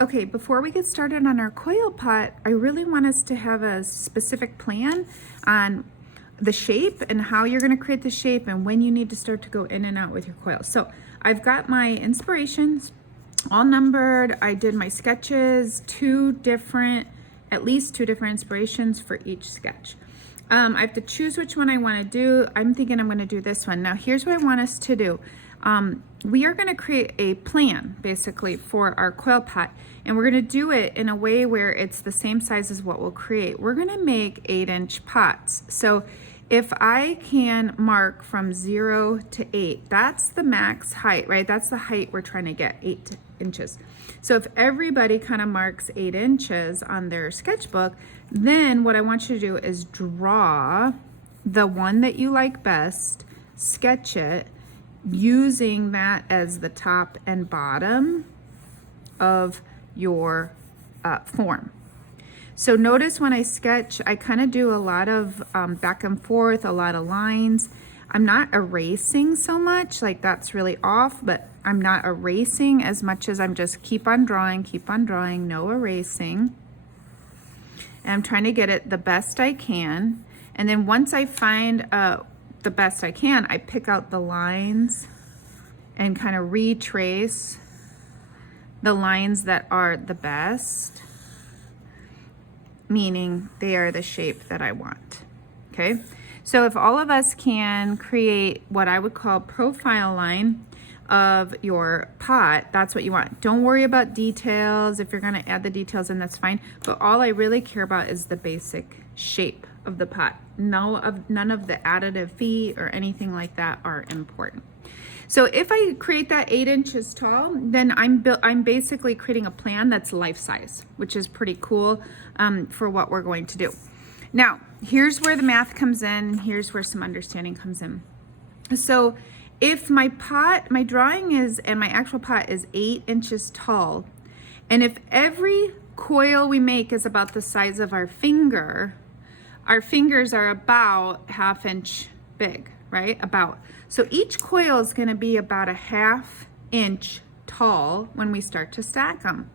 Okay, before we get started on our coil pot, I really want us to have a specific plan on the shape and how you're going to create the shape and when you need to start to go in and out with your coil. So I've got my inspirations all numbered. I did my sketches, at least two different inspirations for each sketch. I have to choose which one I want to do. I'm thinking I'm going to do this one. Now here's what I want us to do. We are going to create a plan basically for our coil pot, and we're going to do it in a way where it's the same size as what we'll create. We're going to make 8-inch pots. So if I can mark from 0 to 8, that's the max height, right? That's the height we're trying to get, 8 inches. So if everybody kind of marks 8 inches on their sketchbook, then what I want you to do is draw the one that you like best, sketch it, using that as the top and bottom of your form. So notice when I sketch, I kind of do a lot of back and forth, a lot of lines. I'm not erasing so much, like that's really off, but I'm not erasing as much as I'm just keep on drawing, no erasing. And I'm trying to get it the best I can. And then once I find the best I can, I pick out the lines and kind of retrace the lines that are the best, meaning they are the shape that I want. Okay, so if all of us can create what I would call profile line of your pot, that's what you want. Don't worry about details. If you're going to add the details in, that's fine, but all I really care about is the basic shape of the pot. None of the additive feet or anything like that are important. So if I create that 8 inches tall, then I'm basically creating a plan that's life size, which is pretty cool for what we're going to do. Now, here's where the math comes in. Here's where some understanding comes in. So if my drawing is, and my actual pot is 8 inches tall, and if every coil we make is about the size of our fingers are about 1/2 inch big, right? So each coil is going to be about 1/2 inch tall when we start to stack them.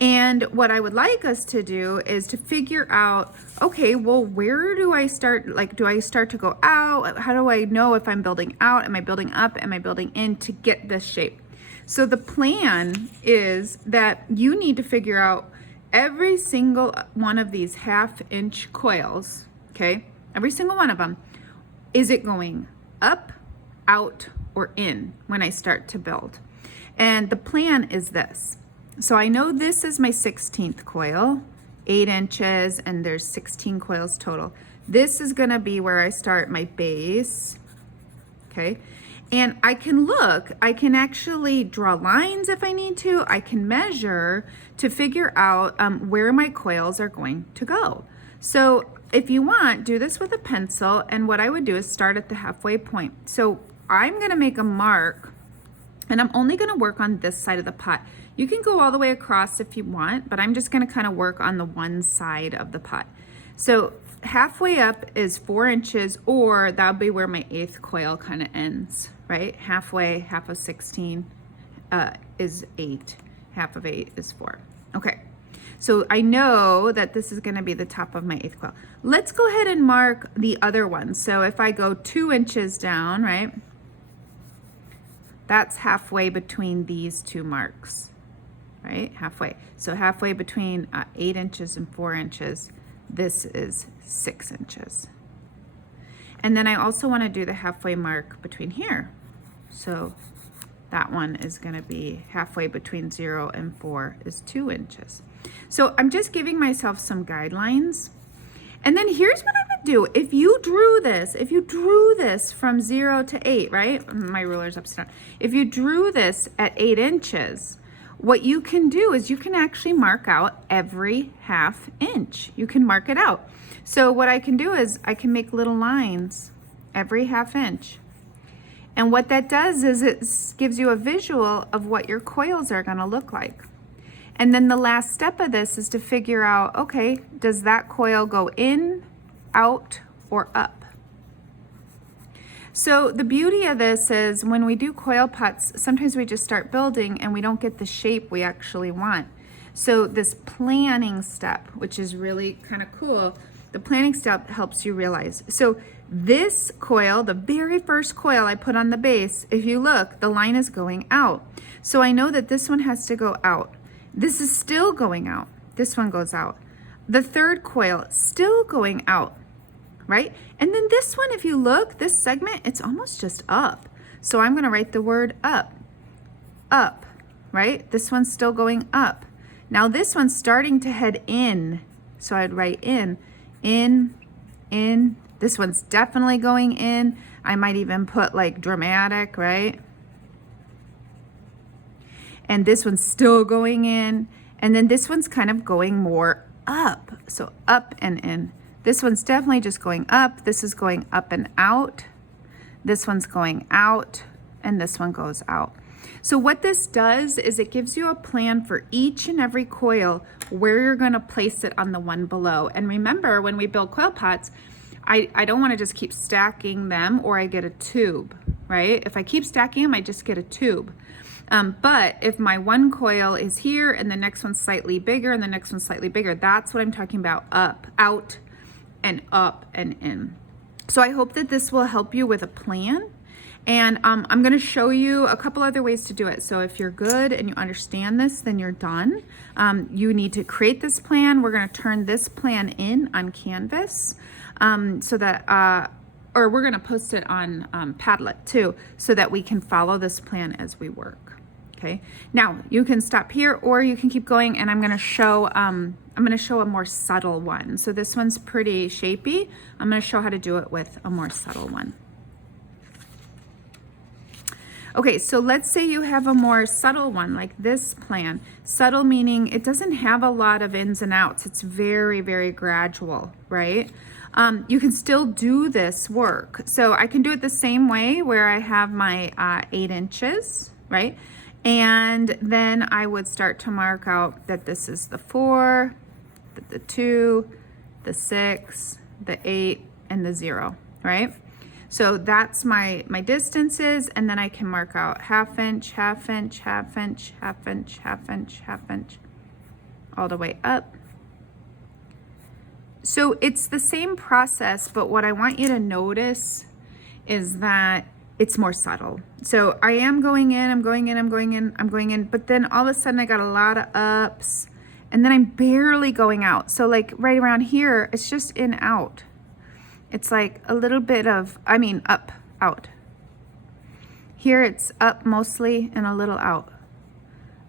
And what I would like us to do is to figure out, okay, well, where do I start? Like, do I start to go out? How do I know if I'm building out? Am I building up? Am I building in to get this shape? So the plan is that you need to figure out every single one of these 1/2 inch coils, okay? Every single one of them, is it going up, out, or in when I start to build? And the plan is this. So I know this is my 16th coil, 8 inches, and there's 16 coils total. This is gonna be where I start my base, okay? And I can actually draw lines if I need to. I can measure to figure out where my coils are going to go. So if you want, do this with a pencil, and what I would do is start at the halfway point. So I'm gonna make a mark, and I'm only gonna work on this side of the pot. You can go all the way across if you want, but I'm just gonna kind of work on the one side of the pot. So halfway up is 4 inches, or that'll be where my 8th coil kind of ends, right? Halfway, half of 16 is 8. Half of 8 is 4. Okay, so I know that this is gonna be the top of my 8th coil. Let's go ahead and mark the other one. So if I go 2 inches down, right? That's halfway between these two marks, right? Halfway. So halfway between 8 inches and 4 inches, this is 6 inches. And then I also want to do the halfway mark between here. So that one is going to be halfway between 0 and 4 is 2 inches. So I'm just giving myself some guidelines. And then here's what I would do. If you drew this from 0 to 8, right? My ruler's upside down. If you drew this at 8 inches, what you can do is you can actually mark out every 1/2 inch. You can mark it out. So what I can do is I can make little lines every 1/2 inch. And what that does is it gives you a visual of what your coils are going to look like. And then the last step of this is to figure out, okay, does that coil go in, out, or up? So the beauty of this is when we do coil pots, sometimes we just start building and we don't get the shape we actually want. So this planning step, which is really kind of cool, the planning step helps you realize. So this coil, the very first coil I put on the base, if you look, the line is going out. So I know that this one has to go out. This is still going out. This one goes out. The third coil still going out, right? And then this one, if you look, this segment, it's almost just up. So I'm going to write the word up, right? This one's still going up. Now this one's starting to head in. So I'd write in. This one's definitely going in. I might even put like dramatic, right? And this one's still going in. And then this one's kind of going more up. So up and in. This one's definitely just going up. This is going up and out. This one's going out. And this one goes out. So what this does is it gives you a plan for each and every coil where you're going to place it on the one below. And remember, when we build coil pots, I don't want to just keep stacking them or I get a tube, right? If I keep stacking them, I just get a tube. But if my one coil is here and the next one's slightly bigger and the next one's slightly bigger, that's what I'm talking about, up, out, and up and in. So I hope that this will help you with a plan. And I'm going to show you a couple other ways to do it. So if you're good and you understand this, then you're done. You need to create this plan. We're going to turn this plan in on Canvas so that, or we're going to post it on Padlet too, so that we can follow this plan as we work. Okay. Now you can stop here or you can keep going, and I'm going to show a more subtle one. So this one's pretty shapy. I'm going to show how to do it with a more subtle one. Okay, so let's say you have a more subtle one like this plan. Subtle meaning it doesn't have a lot of ins and outs. It's very, very gradual, right? You can still do this work. So I can do it the same way where I have my 8 inches, right? And then I would start to mark out that this is the 4, the 2, the 6, the 8, and the 0, right? So that's my distances, and then I can mark out half inch, half inch, half inch, half inch, half inch, half inch, all the way up. So it's the same process, but what I want you to notice is that it's more subtle. So I am going in, I'm going in, I'm going in, I'm going in, but then all of a sudden I got a lot of ups, and then I'm barely going out. So like right around here, it's just in, out. It's like a little bit of, up, out. Here it's up mostly and a little out.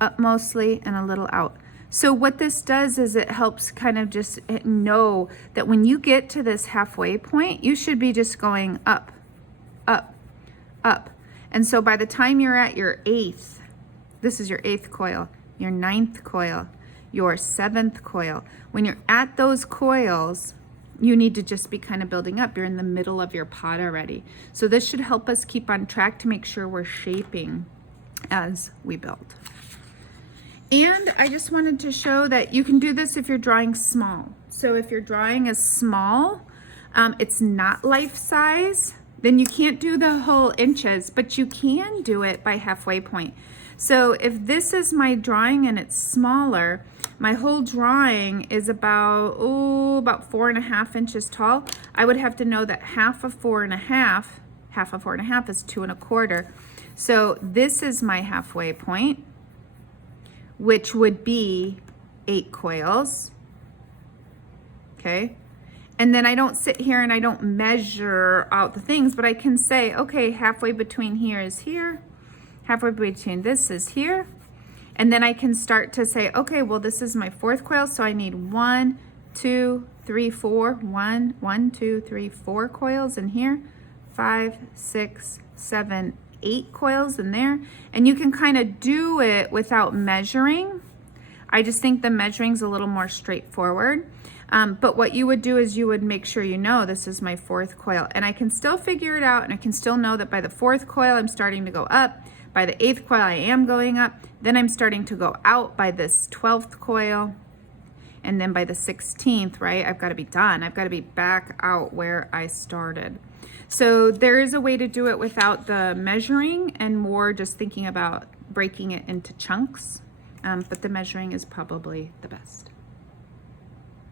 Up mostly and a little out. So what this does is it helps kind of just know that when you get to this halfway point, you should be just going up, up, up. And so by the time you're at your 8th, this is your 8th coil, your 9th coil, your 7th coil. When you're at those coils, you need to just be kind of building up. You're in the middle of your pot already. So this should help us keep on track to make sure we're shaping as we build. And I just wanted to show that you can do this if you're drawing small. So if you're drawing as small, it's not life size, then you can't do the whole inches, but you can do it by halfway point. So if this is my drawing and it's smaller, my whole drawing is about 4.5 inches tall. I would have to know that half of 4.5 is 2 1/4. So this is my halfway point, which would be 8 coils. Okay. And then I don't sit here and I don't measure out the things, but I can say, okay, halfway between here is here. Halfway between this is here. And then I can start to say, okay, well, this is my 4th coil. So I need 1, 2, 3, 4, 1, 2, 3, 4 coils in here, 5, 6, 7, 8 coils in there. And you can kind of do it without measuring. I just think the measuring's a little more straightforward. But what you would do is you would make sure you know this is my 4th coil, and I can still figure it out, and I can still know that by the 4th coil I'm starting to go up, by the 8th coil I am going up, then I'm starting to go out by this 12th coil, and then by the 16th, right, I've got to be done. I've got to be back out where I started. So there is a way to do it without the measuring and more just thinking about breaking it into chunks but the measuring is probably the best.